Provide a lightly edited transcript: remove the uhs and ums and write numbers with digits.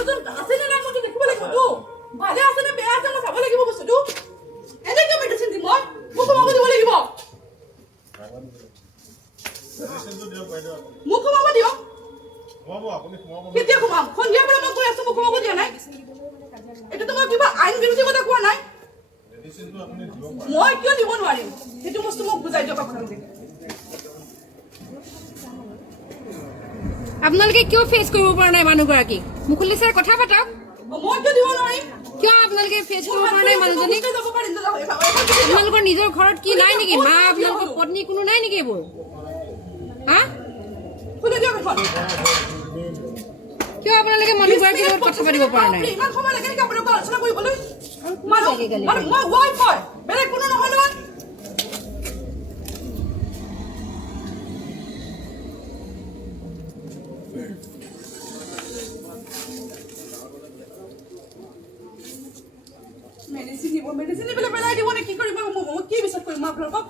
মানুহজন আছে নে নাই মইতো দেখিব লাগিবতো ভালে আছে নে বেয়া আছে মই চাব লাগিব বস্তুটো এনেকৈ মেডিচিন দিম মই মোক কমাব দিব লাগিব মোক কমাব দিয়ক কেতিয়া কমাম সন্ধিয়া পৰা মই কৈ আছো মোক কমাব দিয়া নাই এইটো মই কিবা আইন বিৰোধী কথা কোৱা নাই মই কিয় দিব নোৱাৰিম সেইটো বস্তু মোক বুজাই দিয়ক আপোনালোকে আপোনালোকে কিয় ফেচ কৰিব পৰা নাই মানুহগৰাকী মুকুলি ছাৰ কথা পাতক মই কিয় দিব নোৱাৰিম কিয় আপোনালোকে ফেচ কৰিব পৰা নাই মানুহজনীক আপোনালোকৰ নিজৰ ঘৰত কি নাই নেকি মা আপোনালোকৰ পত্নী কোনো নাই নেকি এইবোৰ হা শুনে দিয়ক এখন কিয় আপোনালোকে মানুহগৰাকীৰ লগত কথা পাতিব পৰা নাই ইমান সময় লাগে নেকি আপোনালোকে আলোচনা কৰিবলৈ মই ৱাইফ হয় বেলেগ কোনো নহয় নহয় মেডিচিন দিব মেডিচিন পেলাই দিব নে কি কৰিব মই কি বিশ্বাস কৰিম মই আপোনালোকক